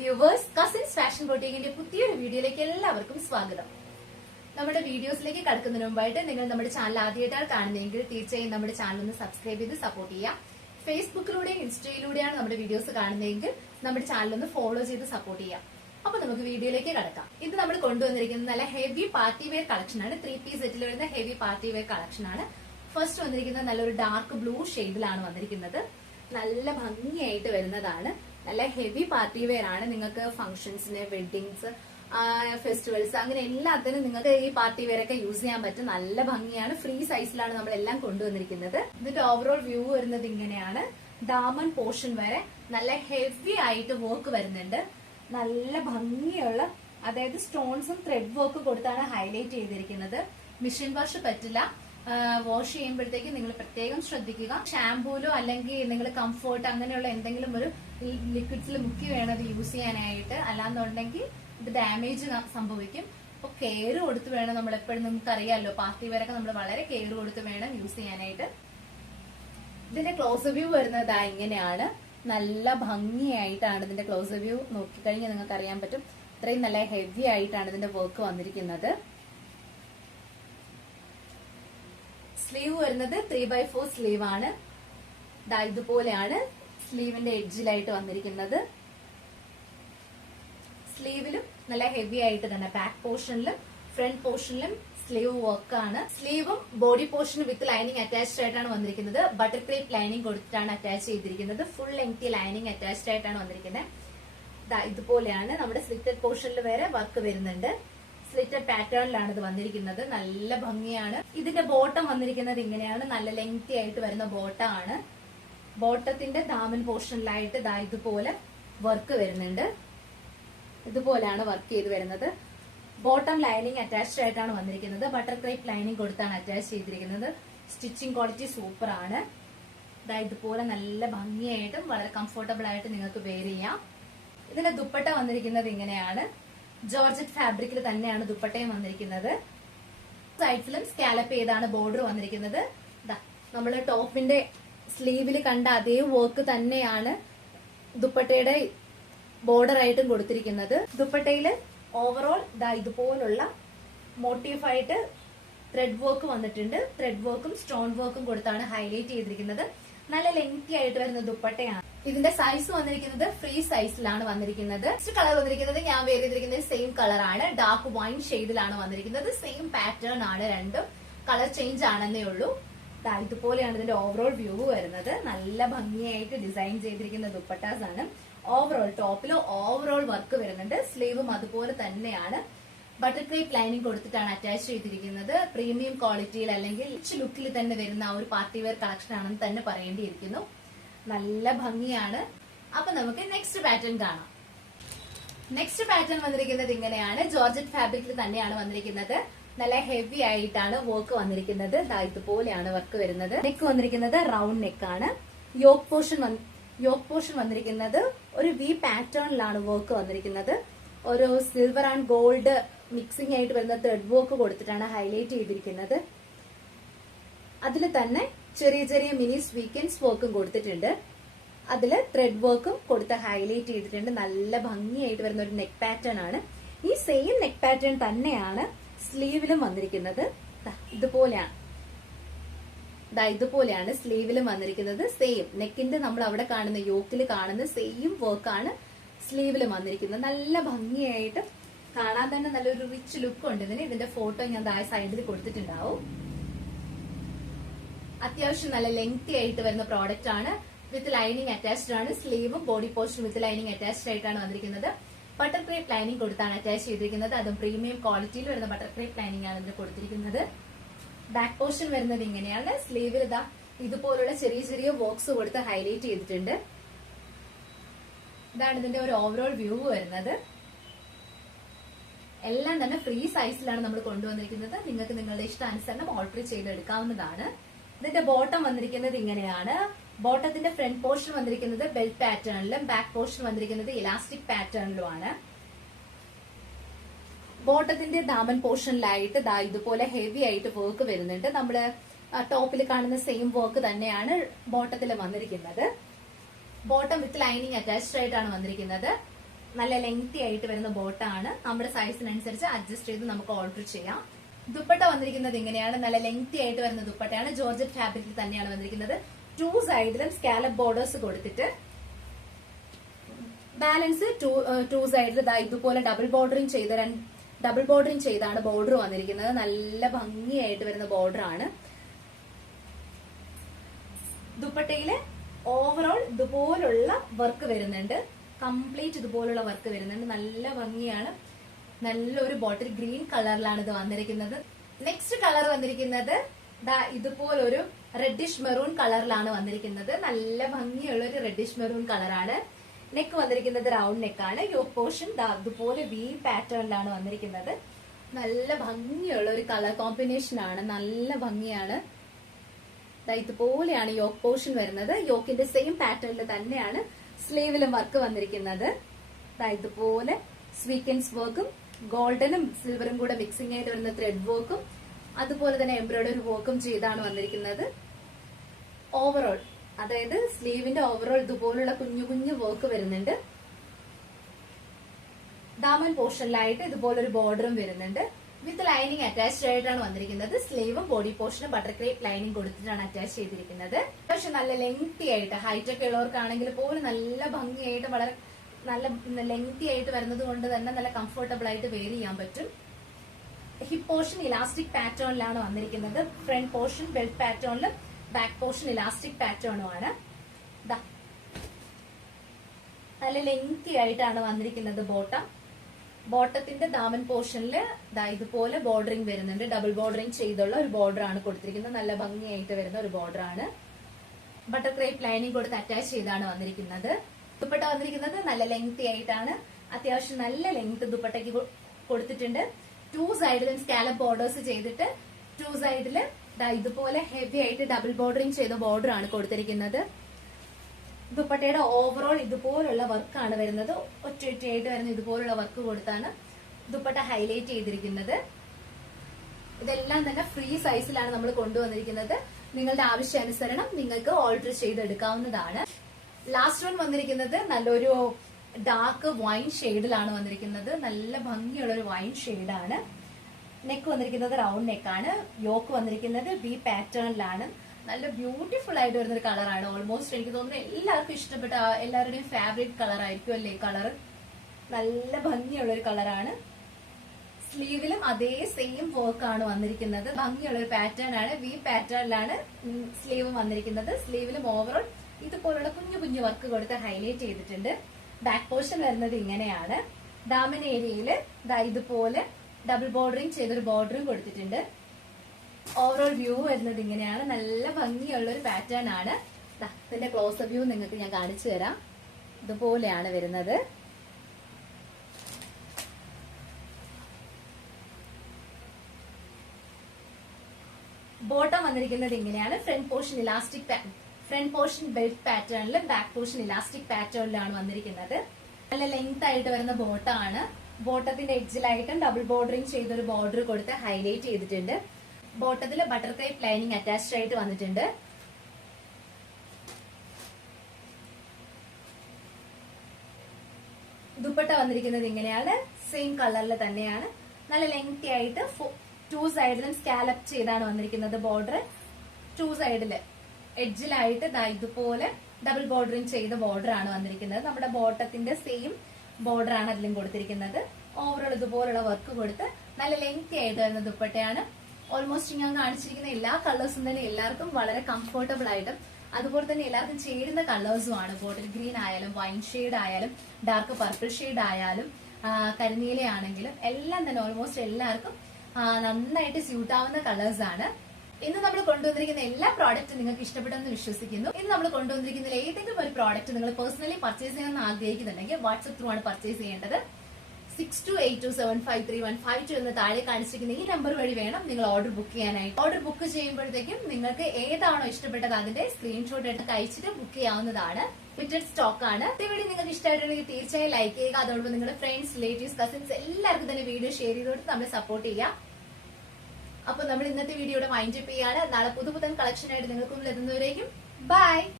Viewers, cousins fashion ബൊട്ടീക്കിന്റെ പുതിയൊരു വീഡിയോയിലേക്ക് എല്ലാവർക്കും സ്വാഗതം. നമ്മുടെ വീഡിയോസിലേക്ക് കടക്കുന്നതിന് മുമ്പായിട്ട് നിങ്ങൾ നമ്മുടെ ചാനൽ ആദ്യമായിട്ടാണ് കാണുന്നതെങ്കിൽ തീർച്ചയായും നമ്മുടെ ചാനൽ ഒന്ന് സബ്സ്ക്രൈബ് ചെയ്ത് സപ്പോർട്ട് ചെയ്യുക. ഫേസ്ബുക്കിലൂടെയും ഇൻസ്റ്റയിലൂടെയാണ് നമ്മുടെ വീഡിയോസ് കാണുന്നതെങ്കിൽ നമ്മുടെ ചാനൽ ഒന്ന് ഫോളോ ചെയ്ത് സപ്പോർട്ട് ചെയ്യാം. അപ്പൊ നമുക്ക് വീഡിയോയിലേക്ക് കടക്കാം. ഇത് നമ്മൾ കൊണ്ടുവന്നിരിക്കുന്നത് നല്ല ഹെവി പാർട്ടി വെയർ കളക്ഷൻ ആണ്. 3 പീസ് സെറ്റിൽ വരുന്ന ഹെവി പാർട്ടി വെയർ കളക്ഷൻ ആണ്. ഫസ്റ്റ് വന്നിരിക്കുന്നത് നല്ലൊരു ഡാർക്ക് ബ്ലൂ ഷെയ്ഡിലാണ് വന്നിരിക്കുന്നത്. നല്ല ഭംഗിയായിട്ട് വരുന്നതാണ്. നല്ല ഹെവി പാർട്ടി വെയർ ആണ്. നിങ്ങൾക്ക് ഫംഗ്ഷൻസിന്, വെഡിങ്സ്, ഫെസ്റ്റിവൽസ് അങ്ങനെ എല്ലാത്തിനും നിങ്ങൾക്ക് ഈ പാർട്ടി വെയർ ഒക്കെ യൂസ് ചെയ്യാൻ പറ്റും. നല്ല ഭംഗിയാണ്. ഫ്രീ സൈസിലാണ് നമ്മളെല്ലാം കൊണ്ടുവന്നിരിക്കുന്നത്. ഇതിന്റെ ഓവറോൾ വ്യൂ വരുന്നത് ഇങ്ങനെയാണ്. ദാമൻ പോർഷൻ വരെ നല്ല ഹെവി ആയിട്ട് വർക്ക് വരുന്നുണ്ട്. നല്ല ഭംഗിയുള്ള, അതായത് സ്റ്റോൺസും ത്രെഡ് വർക്കും കൊടുത്താണ് ഹൈലൈറ്റ് ചെയ്തിരിക്കുന്നത്. മെഷീൻ വാഷ് പറ്റില്ല. വാഷ് ചെയ്യുമ്പോഴത്തേക്ക് നിങ്ങൾ പ്രത്യേകം ശ്രദ്ധിക്കുക. ഷാംപൂലോ അല്ലെങ്കിൽ നിങ്ങൾ കംഫോർട്ട് അങ്ങനെയുള്ള എന്തെങ്കിലും ഒരു ലിക്വിഡ്സിൽ മുക്കി വേണം അത് യൂസ് ചെയ്യാനായിട്ട്. അല്ലാന്നുണ്ടെങ്കിൽ ഇത് ഡാമേജ് സംഭവിക്കും. അപ്പൊ കെയർ കൊടുത്ത് വേണം നമ്മൾ എപ്പോഴും, നിങ്ങൾക്ക് അറിയാമല്ലോ, പാർട്ടി വെയറൊക്കെ നമ്മൾ വളരെ കെയർ കൊടുത്ത് വേണം യൂസ് ചെയ്യാനായിട്ട്. ഇതിന്റെ ക്ലോസ് വ്യൂ വരുന്നത് ഇങ്ങനെയാണ്. നല്ല ഭംഗിയായിട്ടാണ് ഇതിന്റെ ക്ലോസ് വ്യൂ നോക്കിക്കഴിഞ്ഞാൽ നിങ്ങൾക്ക് അറിയാൻ പറ്റും. ഇത്രയും നല്ല ഹെവി ആയിട്ടാണ് ഇതിന്റെ വർക്ക് വന്നിരിക്കുന്നത്. സ്ലീവ് വരുന്നത് 3/4 സ്ലീവ് ആണ്. ഇതുപോലെയാണ് സ്ലീവിന്റെ എഡ്ജിലായിട്ട് വന്നിരിക്കുന്നത്. സ്ലീവിലും നല്ല ഹെവി ആയിട്ട് തന്നെ ബാക്ക് പോർഷനിലും ഫ്രണ്ട് പോർഷനിലും സ്ലീവ് വർക്ക് ആണ്. സ്ലീവും ബോഡി പോർഷനും വിത്ത് ലൈനിങ് അറ്റാച്ച്ഡ് ആയിട്ടാണ് വന്നിരിക്കുന്നത്. ബട്ടർ ക്രേപ്പ് ലൈനിങ് കൊടുത്തിട്ടാണ് അറ്റാച്ച് ചെയ്തിരിക്കുന്നത്. ഫുൾ ലെങ്തി ലൈനിങ് അറ്റാച്ച്ഡ് ആയിട്ടാണ് വന്നിരിക്കുന്നത്. ഇതുപോലെയാണ്. നമ്മുടെ സ്ലിറ്റഡ് പോർഷനിൽ വരെ വർക്ക് വരുന്നുണ്ട്. സ്ലിറ്റഡ് പാറ്റേണിലാണ് ഇത് വന്നിരിക്കുന്നത്. നല്ല ഭംഗിയാണ്. ഇതിന്റെ ബോട്ടം വന്നിരിക്കുന്നത് ഇങ്ങനെയാണ്. നല്ല ലെങ്തി ആയിട്ട് വരുന്ന ബോട്ടമാണ്. ബോട്ടത്തിന്റെ ദാമൻ പോർഷനിലായിട്ട് ഇതുപോലെ വർക്ക് വരുന്നുണ്ട്. ഇതുപോലെയാണ് വർക്ക് ചെയ്ത് വരുന്നത്. ബോട്ടം ലൈനിങ് അറ്റാച്ച്ഡ് ആയിട്ടാണ് വന്നിരിക്കുന്നത്. ബട്ടർ ക്രേപ്പ് ലൈനിങ് കൊടുത്താണ് അറ്റാച്ച് ചെയ്തിരിക്കുന്നത്. സ്റ്റിച്ചിങ് ക്വാളിറ്റി സൂപ്പർ ആണ്. ഇതുപോലെ നല്ല ഭംഗിയായിട്ടും വളരെ കംഫർട്ടബിൾ ആയിട്ട് നിങ്ങൾക്ക് വെയർ ചെയ്യാം. ഇതിന്റെ ദുപ്പട്ട വന്നിരിക്കുന്നത് ഇങ്ങനെയാണ്. ജോർജറ്റ് ഫാബ്രിക്കിൽ തന്നെയാണ് ദുപ്പട്ടയും വന്നിരിക്കുന്നത്. സൈഡ്സിലും സ്കാലപ്പ് ചെയ്താണ് ബോർഡർ വന്നിരിക്കുന്നത്. നമ്മൾ ടോപ്പിന്റെ സ്ലീവിൽ കണ്ട അതേ വർക്ക് തന്നെയാണ് ദുപ്പട്ടയുടെ ബോർഡർ ആയിട്ടും കൊടുത്തിരിക്കുന്നത്. ദുപ്പട്ടയില് ഓവറോൾ ഇതുപോലുള്ള മോട്ടീഫായിട്ട് ത്രെഡ് വർക്ക് വന്നിട്ടുണ്ട്. ത്രെഡ് വർക്കും സ്റ്റോൺ വർക്കും കൊടുത്താണ് ഹൈലൈറ്റ് ചെയ്തിരിക്കുന്നത്. നല്ല ലെങ്തി ആയിട്ട് വരുന്ന ദുപ്പട്ടയാണ്. ഇതിന്റെ സൈസ് വന്നിരിക്കുന്നത് ഫ്രീ സൈസിലാണ് വന്നിരിക്കുന്നത്. നെക്സ്റ്റ് കളർ വന്നിരിക്കുന്നത് ഞാൻ വെയർ ചെയ്തിരിക്കുന്നത് സെയിം കളർ ആണ്. ഡാർക്ക് വൈൻ ഷെയ്ഡിലാണ് വന്നിരിക്കുന്നത്. സെയിം പാറ്റേൺ ആണ്. രണ്ടും കളർ ചേഞ്ച് ആണെന്നേ ഉള്ളൂ. ഇതുപോലെയാണ് ഇതിന്റെ ഓവറോൾ വ്യൂ വരുന്നത്. നല്ല ഭംഗിയായിട്ട് ഡിസൈൻ ചെയ്തിരിക്കുന്ന ദുപ്പട്ടാസ് ആണ്. ഓവറോൾ ടോപ്പില് ഓവറോൾ വർക്ക് വരുന്നുണ്ട്. സ്ലീവും അതുപോലെ തന്നെയാണ്. ബട്ടർ ക്രേപ്പ് ലൈനിങ് കൊടുത്തിട്ടാണ് അറ്റാച്ച് ചെയ്തിരിക്കുന്നത്. പ്രീമിയം ക്വാളിറ്റിയിൽ അല്ലെങ്കിൽ റിച്ച് ലുക്കിൽ തന്നെ വരുന്ന ഒരു പാർട്ടി വെയർ കളക്ഷൻ ആണെന്ന് തന്നെ പറയേണ്ടിയിരിക്കുന്നു. നല്ല ഭംഗിയാണ്. അപ്പൊ നമുക്ക് നെക്സ്റ്റ് പാറ്റേൺ കാണാം. നെക്സ്റ്റ് പാറ്റേൺ വന്നിരിക്കുന്നത് ഇങ്ങനെയാണ്. ജോർജറ്റ് ഫാബ്രിക്കിൽ തന്നെയാണ് വന്നിരിക്കുന്നത്. നല്ല ഹെവി ആയിട്ടാണ് വർക്ക് വന്നിരിക്കുന്നത്. ഇതുപോലെയാണ് വർക്ക് വരുന്നത്. നെക്ക് വന്നിരിക്കുന്നത് റൗണ്ട് നെക്കാണ്. യോക്ക് പോർഷൻ വന്നിരിക്കുന്നത് ഒരു വി പാറ്റേണിലാണ് വർക്ക് വന്നിരിക്കുന്നത്. ഒരു സിൽവർ ആൻഡ് ഗോൾഡ് മിക്സിംഗ് ആയിട്ട് വരുന്ന ത്രെഡ് വർക്ക് കൊടുത്തിട്ടാണ് ഹൈലൈറ്റ് ചെയ്തിരിക്കുന്നത്. അതിൽ തന്നെ ചെറിയ ചെറിയ മിനി സ്വീക്കൻസ് വർക്കും കൊടുത്തിട്ടുണ്ട്. അതിൽ ത്രെഡ് വർക്കും കൊടുത്ത് ഹൈലൈറ്റ് ചെയ്തിട്ടുണ്ട്. നല്ല ഭംഗിയായിട്ട് വരുന്ന ഒരു നെക്ക് പാറ്റേൺ ആണ്. ഈ സെയിം നെക്ക് പാറ്റേൺ തന്നെയാണ് സ്ലീവിലും വന്നിരിക്കുന്നത്. ഇതുപോലെയാണ് സ്ലീവിലും വന്നിരിക്കുന്നത്. സെയിം നെക്കിന്റെ നമ്മൾ അവിടെ കാണുന്ന യോക്കിൽ കാണുന്ന സെയിം വർക്കാണ് സ്ലീവിലും വന്നിരിക്കുന്നത്. നല്ല ഭംഗിയായിട്ട് കാണാൻ തന്നെ നല്ലൊരു റിച്ച് ലുക്ക് ഉണ്ട് ഇതിന്. ഇതിന്റെ ഫോട്ടോ ഞാൻ സൈഡിൽ കൊടുത്തിട്ടുണ്ടാവും. അത്യാവശ്യം നല്ല ലെങ്തി ആയിട്ട് വരുന്ന പ്രോഡക്റ്റ് ആണ്. വിത്ത് ലൈനിങ് അറ്റാച്ച്ഡ് ആണ്. സ്ലീവും body portion with lining attached ആയിട്ടാണ് വന്നിരിക്കുന്നത്. ബട്ടർ ക്രേപ്പ് ലൈനിങ് കൊടുത്താണ് അറ്റാച്ച് ചെയ്തിരിക്കുന്നത്. അതും പ്രീമിയം ക്വാളിറ്റിയിൽ വരുന്ന ബട്ടർ ക്രേപ്പ് ലൈനിങ് ആണ് ഇതിന് കൊടുത്തിരിക്കുന്നത്. ബാക്ക് പോർഷൻ വരുന്നത് ഇങ്ങനെയാണ്. സ്ലീവിൽ ഇതുപോലുള്ള ചെറിയ ചെറിയ വർക്ക്സ് കൊടുത്ത് ഹൈലൈറ്റ് ചെയ്തിട്ടുണ്ട്. ഇതാണ് ഇതിന്റെ ഒരു ഓവറോൾ വ്യൂ വരുന്നത്. എല്ലാം തന്നെ ഫ്രീ സൈസിലാണ് നമ്മൾ കൊണ്ടുവന്നിരിക്കുന്നത്. നിങ്ങൾക്ക് നിങ്ങളുടെ ഇഷ്ടാനുസരണം ഓൾട്ടർ ചെയ്തെടുക്കാവുന്നതാണ്. ഇതിന്റെ ബോട്ടം വന്നിരിക്കുന്നത് ഇങ്ങനെയാണ്. ബോട്ടത്തിന്റെ ഫ്രണ്ട് പോർഷൻ വന്നിരിക്കുന്നത് ബെൽറ്റ് പാറ്റേണിലും ബാക്ക് പോർഷൻ വന്നിരിക്കുന്നത് ഇലാസ്റ്റിക് പാറ്റേണിലുമാണ്. ബോട്ടത്തിന്റെ ദാമൻ പോർഷനിലായിട്ട് ഇതുപോലെ ഹെവി ആയിട്ട് വർക്ക് വരുന്നുണ്ട്. നമ്മള് ടോപ്പിൽ കാണുന്ന സെയിം വർക്ക് തന്നെയാണ് ബോട്ടത്തിൽ വന്നിരിക്കുന്നത്. ബോട്ടം വിത്ത് ലൈനിങ് അറ്റാച്ച്ഡ് ആയിട്ടാണ് വന്നിരിക്കുന്നത്. നല്ല ലെങ്തി ആയിട്ട് വരുന്ന ബോട്ടാണ്. നമ്മുടെ സൈസിനനുസരിച്ച് അഡ്ജസ്റ്റ് ചെയ്ത് നമുക്ക് ഓർഡർ ചെയ്യാം. ദുപ്പട്ട വന്നിരിക്കുന്നത് ഇങ്ങനെയാണ്. നല്ല ലെങ്തി ആയിട്ട് വരുന്ന ദുപ്പട്ടയാണ്. ജോർജറ്റ് ഫാബ്രിക്കിൽ തന്നെയാണ് വന്നിരിക്കുന്നത്. 2 സൈഡിലും സ്കാലപ്പ് ബോർഡേഴ്സ് കൊടുത്തിട്ട് ബാലൻസ് 2 സൈഡിൽ ഇതുപോലെ ഡബിൾ ബോർഡറിങ് ചെയ്താണ് ബോർഡർ വന്നിരിക്കുന്നത്. നല്ല ഭംഗിയായിട്ട് വരുന്ന ബോർഡർ ആണ്. ദുപ്പട്ടയില് ഓവറോൾ ഇതുപോലുള്ള വർക്ക് വരുന്നുണ്ട്. കംപ്ലീറ്റ് ഇതുപോലുള്ള വർക്ക് വരുന്നുണ്ട്. നല്ല ഭംഗിയാണ്. നല്ലൊരു ബോട്ടിൽ ഗ്രീൻ കളറിലാണ് ഇത് വന്നിരിക്കുന്നത്. നെക്സ്റ്റ് കളർ വന്നിരിക്കുന്നത് ഇതുപോലൊരു റെഡിഷ് മെറൂൺ കളറിലാണ് വന്നിരിക്കുന്നത്. നല്ല ഭംഗിയുള്ള ഒരു റെഡിഷ് മെറൂൺ കളറാണ്. നെക്ക് വന്നിരിക്കുന്നത് റൗണ്ട് നെക്കാണ്. യോക്ക് പോർഷൻ ഇതുപോലെ വി പാറ്റേണിലാണ് വന്നിരിക്കുന്നത്. നല്ല ഭംഗിയുള്ള ഒരു കളർ കോമ്പിനേഷൻ ആണ്. നല്ല ഭംഗിയാണ്. ഇതുപോലെയാണ് യോക്ക് പോർഷൻ വരുന്നത്. യോക്കിന്റെ സെയിം പാറ്റേണിൽ തന്നെയാണ് സ്ലീവിലും വർക്ക് വന്നിരിക്കുന്നത്. ഇതുപോലെ സ്വീക്വൻസ് വർക്കും ഗോൾഡനും സിൽവറും കൂടെ മിക്സിംഗ് ആയിട്ട് വരുന്ന ത്രെഡ് വർക്കും അതുപോലെ തന്നെ എംബ്രോയിഡറി വർക്കും ചെയ്താണ് വന്നിരിക്കുന്നത്. ഓവറോൾ അതായത് സ്ലീവിന്റെ ഓവറോൾ ഇതുപോലുള്ള കുഞ്ഞു കുഞ്ഞു വർക്ക് വരുന്നുണ്ട്. ദാമൻ പോർഷനിലായിട്ട് ഇതുപോലൊരു ബോർഡറും വരുന്നുണ്ട്. വിത്ത് ലൈനിങ് അറ്റാച്ച്ഡ് ആയിട്ടാണ് വന്നിരിക്കുന്നത്. സ്ലീവും ബോഡി പോർഷനും ബട്ടർ ക്രേപ്പ് ലൈനിങ് കൊടുത്തിട്ടാണ് അറ്റാച്ച് ചെയ്തിരിക്കുന്നത്. പക്ഷെ നല്ല ലെങ്തി ആയിട്ട് ഹൈറ്റ് ഒക്കെ ഉള്ളവർക്കാണെങ്കിൽ പോലും നല്ല ഭംഗിയായിട്ട് വളരെ നല്ല ലെങ്തി ആയിട്ട് വരുന്നത് കൊണ്ട് തന്നെ നല്ല കംഫർട്ടബിൾ ആയിട്ട് വെയർ ചെയ്യാൻ പറ്റും. ഹിപ്പ് പോർഷൻ ഇലാസ്റ്റിക് പാറ്റേണിലാണ് വന്നിരിക്കുന്നത്. ഫ്രണ്ട് പോർഷൻ ബെൽറ്റ് പാറ്റേണിലും ബാക്ക് പോർഷൻ ഇലാസ്റ്റിക് പാറ്റേണുമാണ്. നല്ല ലെങ്തി ആയിട്ടാണ് വന്നിരിക്കുന്നത് ബോട്ടത്തിന്റെ ദാമൻ പോർഷനിൽ ഇതുപോലെ ബോർഡറിംഗ് വരുന്നുണ്ട്. ഡബിൾ ബോർഡറിംഗ് ചെയ്തുള്ള ഒരു ബോർഡർ ആണ് കൊടുത്തിരിക്കുന്നത്. നല്ല ഭംഗിയായിട്ട് വരുന്ന ഒരു ബോർഡർ ആണ്. ബട്ടർ ക്രേപ്പ് ലൈനിങ് കൊടുത്ത് അറ്റാച്ച് ചെയ്താണ് വന്നിരിക്കുന്നത്. ദുപ്പട്ട വന്നിരിക്കുന്നത് നല്ല ലെങ്തി ആയിട്ടാണ്. അത്യാവശ്യം നല്ല ലെങ്ത് ദുപ്പട്ടയ്ക്ക് കൊടുത്തിട്ടുണ്ട്. 2 സൈഡിലും സ്കാലപ്പ് ബോർഡേഴ്സ് ചെയ്തിട്ട് 2 സൈഡില് ഇതുപോലെ ഹെവി ആയിട്ട് ഡബിൾ ബോർഡറിംഗ് ചെയ്ത ബോർഡർ ആണ് കൊടുത്തിരിക്കുന്നത്. ദുപ്പട്ടയുടെ ഓവറോൾ ഇതുപോലുള്ള വർക്കാണ് വരുന്നത്. ഒറ്റയായിട്ട് വരുന്ന ഇതുപോലുള്ള വർക്ക് കൊടുത്താണ് ദുപ്പട്ട ഹൈലൈറ്റ് ചെയ്തിരിക്കുന്നത്. ഇതെല്ലാം തന്നെ ഫ്രീ സൈസിലാണ് നമ്മൾ കൊണ്ടുവന്നിരിക്കുന്നത്. നിങ്ങളുടെ ആവശ്യാനുസരണം നിങ്ങൾക്ക് ഓൾട്ടർ ചെയ്തെടുക്കാവുന്നതാണ്. ലാസ്റ്റ് വൺ വന്നിരിക്കുന്നത് നല്ലൊരു ഡാർക്ക് വൈൻ ഷെയ്ഡിലാണ് വന്നിരിക്കുന്നത്. നല്ല ഭംഗിയുള്ള ഒരു വൈൻ ഷെയ്ഡാണ്. നെക്ക് വന്നിരിക്കുന്നത് റൗണ്ട് നെക്കാണ്. യോക്ക് വന്നിരിക്കുന്നത് വി പാറ്റേണിലാണ്. നല്ല ബ്യൂട്ടിഫുൾ ആയിട്ട് വരുന്നൊരു കളറാണ്. ഓൾമോസ്റ്റ് എനിക്ക് തോന്നുന്നു എല്ലാവർക്കും ഇഷ്ടപ്പെട്ട എല്ലാവരുടെയും ഫേവറേറ്റ് കളർ ആയിരിക്കും അല്ലേ കളർ. നല്ല ഭംഗിയുള്ള ഒരു കളറാണ്. സ്ലീവിലും അതേ സെയിം വർക്ക് ആണ് വന്നിരിക്കുന്നത്. ഭംഗിയുള്ള ഒരു പാറ്റേൺ ആണ്. വി പാറ്റേണിലാണ് സ്ലീവ് വന്നിരിക്കുന്നത്. സ്ലീവിലും ഓവറോൾ ഇതുപോലുള്ള കുഞ്ഞു കുഞ്ഞു വർക്ക് കൊടുത്ത് ഹൈലൈറ്റ് ചെയ്തിട്ടുണ്ട്. ബാക്ക് പോർഷൻ വരുന്നത് ഇങ്ങനെയാണ്. ദാമൻ ഏരിയയില് ഇതുപോലെ ഡബിൾ ബോർഡറിംഗ് ചെയ്തൊരു ബോർഡറും കൊടുത്തിട്ടുണ്ട്. ഓവറോൾ വ്യൂ വരുന്നത് ഇങ്ങനെയാണ്. നല്ല ഭംഗിയുള്ള ഒരു പാറ്റേൺ ആണ്. ഇതിന്റെ ക്ലോസ് വ്യൂ നിങ്ങൾക്ക് ഞാൻ കാണിച്ചു തരാം. ഇതുപോലെയാണ് വരുന്നത്. ബോട്ടം വന്നിരിക്കുന്നത് ഇങ്ങനെയാണ്. ഫ്രണ്ട് പോർഷൻ ബെൽറ്റ് പാറ്റേണിലും ബാക്ക് പോർഷൻ ഇലാസ്റ്റിക് പാറ്റേണിലാണ് വന്നിരിക്കുന്നത്. നല്ല ലെങ്ത് ആയിട്ട് വരുന്ന ബോട്ടമാണ്. ബോട്ടത്തിന്റെ എഡ്ജിലായിട്ടും ഡബിൾ ബോർഡറിംഗ് ചെയ്തൊരു ബോർഡർ കൊടുത്ത് ഹൈലൈറ്റ് ചെയ്തിട്ടുണ്ട്. ബോട്ടത്തിൽ ബട്ടർ ക്രേപ്പ് ലൈനിങ് അറ്റാച്ച്ഡ് ആയിട്ട് വന്നിട്ടുണ്ട്. ദുപ്പട്ട വന്നിരിക്കുന്നത് ഇങ്ങനെയാണ്. സെയിം കളറിൽ തന്നെയാണ്. നല്ല ലെങ്തി ആയിട്ട് 2 സൈഡിലും സ്കാലപ്പ് ചെയ്താണ് വന്നിരിക്കുന്നത്. ബോർഡർ 2 സൈഡില് എഡ്ജിലായിട്ട് ഇതുപോലെ ഡബിൾ ബോർഡറിംഗ് ചെയ്ത ബോർഡർ ആണ് വന്നിരിക്കുന്നത്. നമ്മുടെ ബോട്ടത്തിന്റെ സെയിം ബോർഡർ ആണ് അതിലും കൊടുത്തിരിക്കുന്നത്. ഓവറോൾ ഇതുപോലുള്ള വർക്ക് കൊടുത്ത് നല്ല ലെങ്തി ആയിട്ട് വരുന്ന ദുപ്പട്ടയാണ്. ഓൾമോസ്റ്റ് ഞാൻ കാണിച്ചിരിക്കുന്ന എല്ലാ കളേഴ്സും തന്നെ എല്ലാവർക്കും വളരെ കംഫർട്ടബിൾ ആയിട്ടും അതുപോലെ തന്നെ എല്ലാവർക്കും ചേരുന്ന കളേഴ്സും ആണ്. ബോട്ടിൽ ഗ്രീൻ ആയാലും വൈൻ ഷെയ്ഡ് ആയാലും ഡാർക്ക് പർപ്പിൾ ഷെയ്ഡ് ആയാലും കരിനീല ആണെങ്കിലും എല്ലാം തന്നെ ഓൾമോസ്റ്റ് എല്ലാവർക്കും നന്നായിട്ട് സ്യൂട്ട് ആവുന്ന കളേഴ്സ് ആണ്. ഇന്ന് നമ്മൾ കൊണ്ടുവന്നിരിക്കുന്ന എല്ലാ പ്രോഡക്റ്റും നിങ്ങൾക്ക് ഇഷ്ടപ്പെട്ടെന്ന് വിശ്വസിക്കുന്നു. ഇന്ന് നമ്മൾ കൊണ്ടുവന്നിരിക്കുന്ന ഏതെങ്കിലും ഒരു പ്രോഡക്റ്റ് നിങ്ങൾ പേഴ്സണലി പർച്ചേസ് ചെയ്യാൻ ആഗ്രഹിക്കുന്നുണ്ടെങ്കിൽ വാട്സ്ആപ്പ് ത്രൂ ആണ് പർച്ചേസ് ചെയ്യേണ്ടത്. 6282753152 എന്ന് താഴെ കാണിച്ചിരിക്കുന്ന ഈ നമ്പർ വഴി വേണം നിങ്ങൾ ഓർഡർ ബുക്ക് ചെയ്യാനായിട്ട്. ഓർഡർ ബുക്ക് ചെയ്യുമ്പോഴത്തേക്കും നിങ്ങൾക്ക് ഏതാണോ ഇഷ്ടപ്പെട്ടത് അതിന്റെ സ്ക്രീൻഷോട്ട് എടുത്ത് അയച്ചിട്ട് ബുക്ക് ചെയ്യാവുന്നതാണ്. ലിമിറ്റഡ് സ്റ്റോക്ക് ആണ്. ഈ വീഡിയോ നിങ്ങൾക്ക് ഇഷ്ടമായിട്ടുണ്ടെങ്കിൽ തീർച്ചയായും ലൈക്ക് ചെയ്യുക. അതോടൊപ്പം നിങ്ങളുടെ ഫ്രണ്ട്സ്, റിലേറ്റീവ്സ്, കസിൻസ് എല്ലാവർക്കും തന്നെ വീഡിയോ ഷെയർ ചെയ്തുകൊണ്ട് നമ്മളെ സപ്പോർട്ട് ചെയ്യാം. അപ്പൊ നമ്മൾ ഇന്നത്തെ വീഡിയോയുടെ വൈൻഡ് അപ്പ് ചെയ്യാണ്. നാളെ പുതുപുത്തൻ കളക്ഷൻ ആയിട്ട് നിങ്ങൾക്ക് മുന്നിൽ എത്തുന്നവരേക്കും ബൈ.